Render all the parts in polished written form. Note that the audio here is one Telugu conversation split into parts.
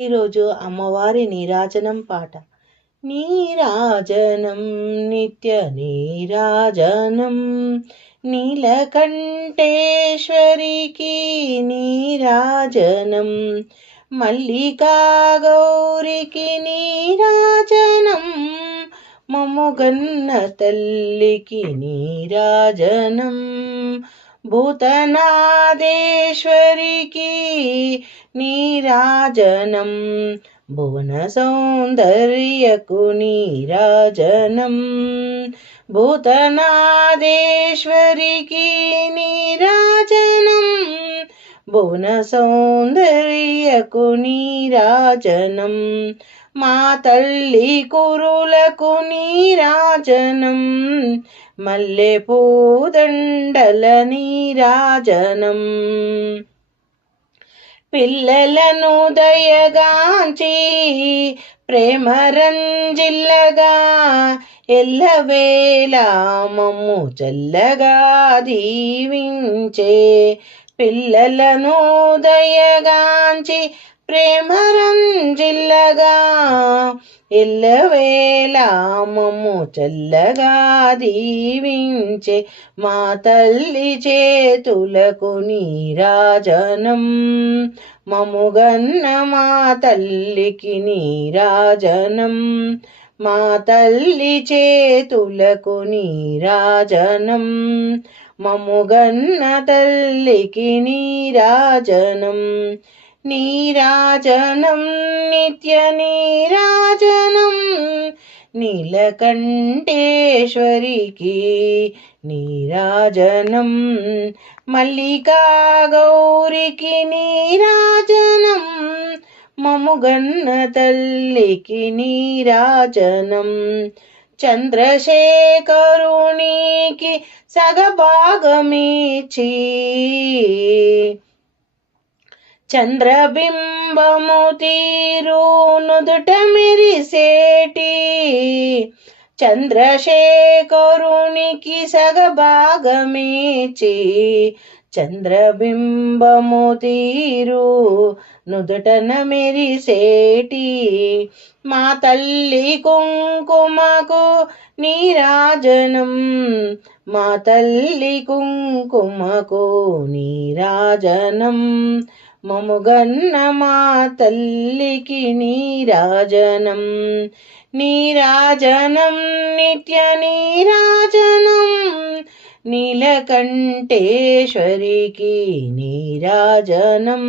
ఈరోజు అమ్మవారి నీరాజనం పాట. నీరాజనం నిత్య నీరాజనం నీలకంఠేశ్వరికి నీరాజనం మల్లికా గౌరికి నీరాజనం మమ్ముగన్న తల్లికి నీరాజనం భూతనాదేశ్వరికి నీరాజనం భువన సౌందర్యకు నీరాజనం భూతనాదేశ్వరికి నీరాజనం భువన సౌందర్యకు నీరాజనం మా తల్లి కురులకు నీరాజనం మల్లె పూదండల నీరాజనం పిల్లలను దయగాంచి ప్రేమరంజిల్లగా ఎల్లవేళ మమ్ము చల్లగా దీవించే పిల్లలను దయగాంచి ప్రేమరంజిల్లగా ఎల్లవేళ మమ్ము చల్లగా దీవించే మా తల్లి చేతులకు నీరాజనం మముగన్న మా తల్లికి నీరాజనం మా తల్లి చేతులకు నీరాజనం మముగన్న తల్లికి నీరాజనం నీరాజనం నిత్య నీరాజనం నీలకంఠేశ్వరికి నీరాజనం మల్లికా గౌరికి నీరాజనం మముగన్న తల్లికి నీరాజనం చంద్రశేఖరునికి సగభాగమిచ్చి చంద్రబింబము తీరు నుదుట మెరిసేటి చంద్రశేఖరునికి సగభాగమిచ్చి చంద్రబింబము తీరు నుదుటన మెరిసేటి మా తల్లి కుంకుమకు నీరాజనం మా తల్లి కుంకుమకు నీరాజనం మముగన్న మా తల్లికి నీరాజనం నీరాజనం నిత్య నీరాజనం నీలకంఠేశ్వరికి నీరాజనం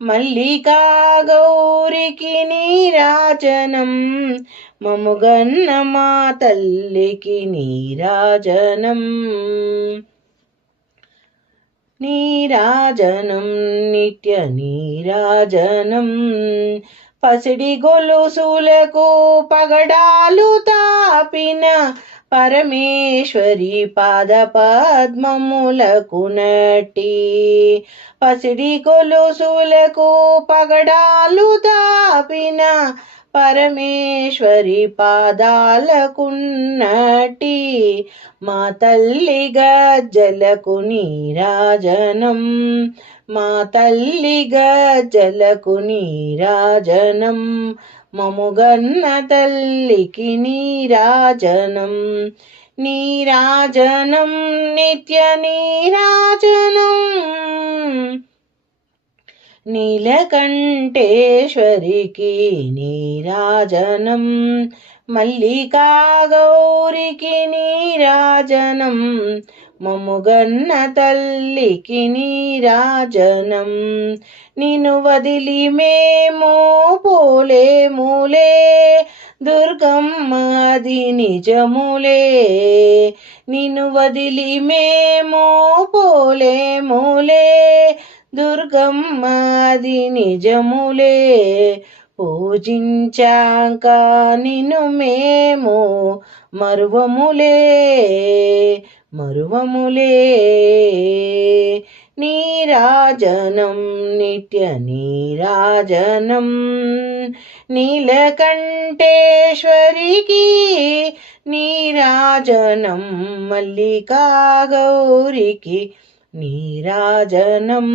మల్లికా గౌరికి నీరాజనం మముగన్న మా తల్లికి నీరాజనం నీరాజనం నిత్య నీరాజనం పసిడి గొలుసులకు పగడాలు తాపిన పరమేశ్వరి పాద పద్మములకు నటి పసిడి గొలుసులకు పగడాలు తాపిన పరమేశ్వరి పాదాలకున్నటి మా తల్లి గజ్జలకు నీరాజనం మా తల్లి గజ్జలకు నీరాజనం మముగన్న తల్లికి నీరాజనం నీరాజనం నిత్య నీరాజనం నీలకంఠేశ్వరికి నీరాజనం మల్లికా గౌరికి నీరాజనం మముగన్న తల్లికి నీరాజనం నిన్ను వదిలి మేము పోలేములే దుర్గమ్మ అది నిజములే నిన్ను వదిలి మేము పోలేములే దుర్గమ్మ అది నిజములే పూజించాక నిన్ను మేము మరువములే మరువములే నీరాజనం నిత్య నీరాజనం నీలకంఠేశ్వరికి నీరాజనం మల్లికా గౌరికి నీరాజనం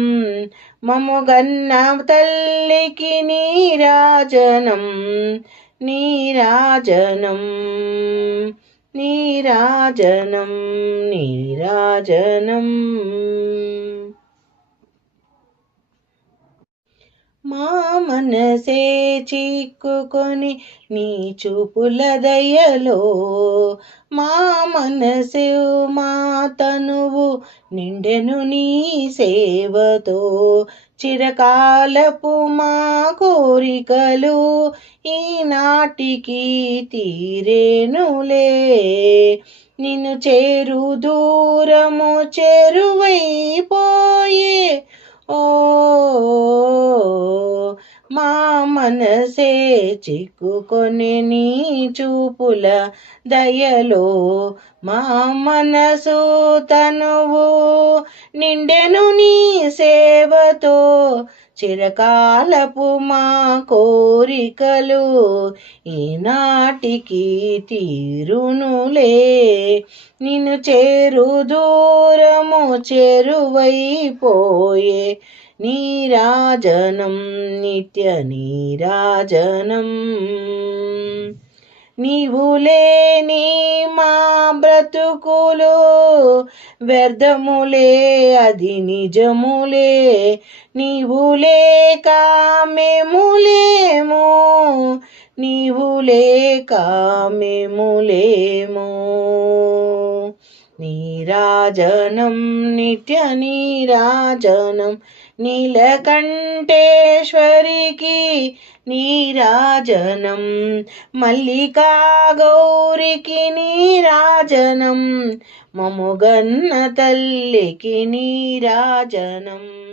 మముగన్న తల్లికి నీరాజనం నీరాజనం నీరాజనం నీరాజనం. మా మనసే చిక్కుకొని నీ చూపుల దయలో, మా మనసు మా తనువు నిండెను నీ సేవతో. చిరకాలపు మా కోరికలు ఈనాటికి తీరేనులే. నిన్ను చేరు దూరము చేరువైపోయే ఓ మా మనసే చిక్కుకొని నీ చూపుల దయలో. మా మనసు తనువు నిండెను నీ సేవతో. చిరకాలపు మా కోరికలు ఈనాటికి తీరునులే. నిన్ను చేరు దూరము చేరువైపోయే నీరాజనం నిత్య నీరాజనం. నీవు లేని మా బ్రతుకులు వ్యర్థములే అది నిజములే. నీవు లేక మేము లేము, నీవు లేక మేము లేము. నీరాజనం నిత్య నీరాజనం నీలకంఠేశ్వరికి నీరాజనం. మల్లికా గౌరికి నీరాజనం. మముగన్న తల్లికి నీరాజనం.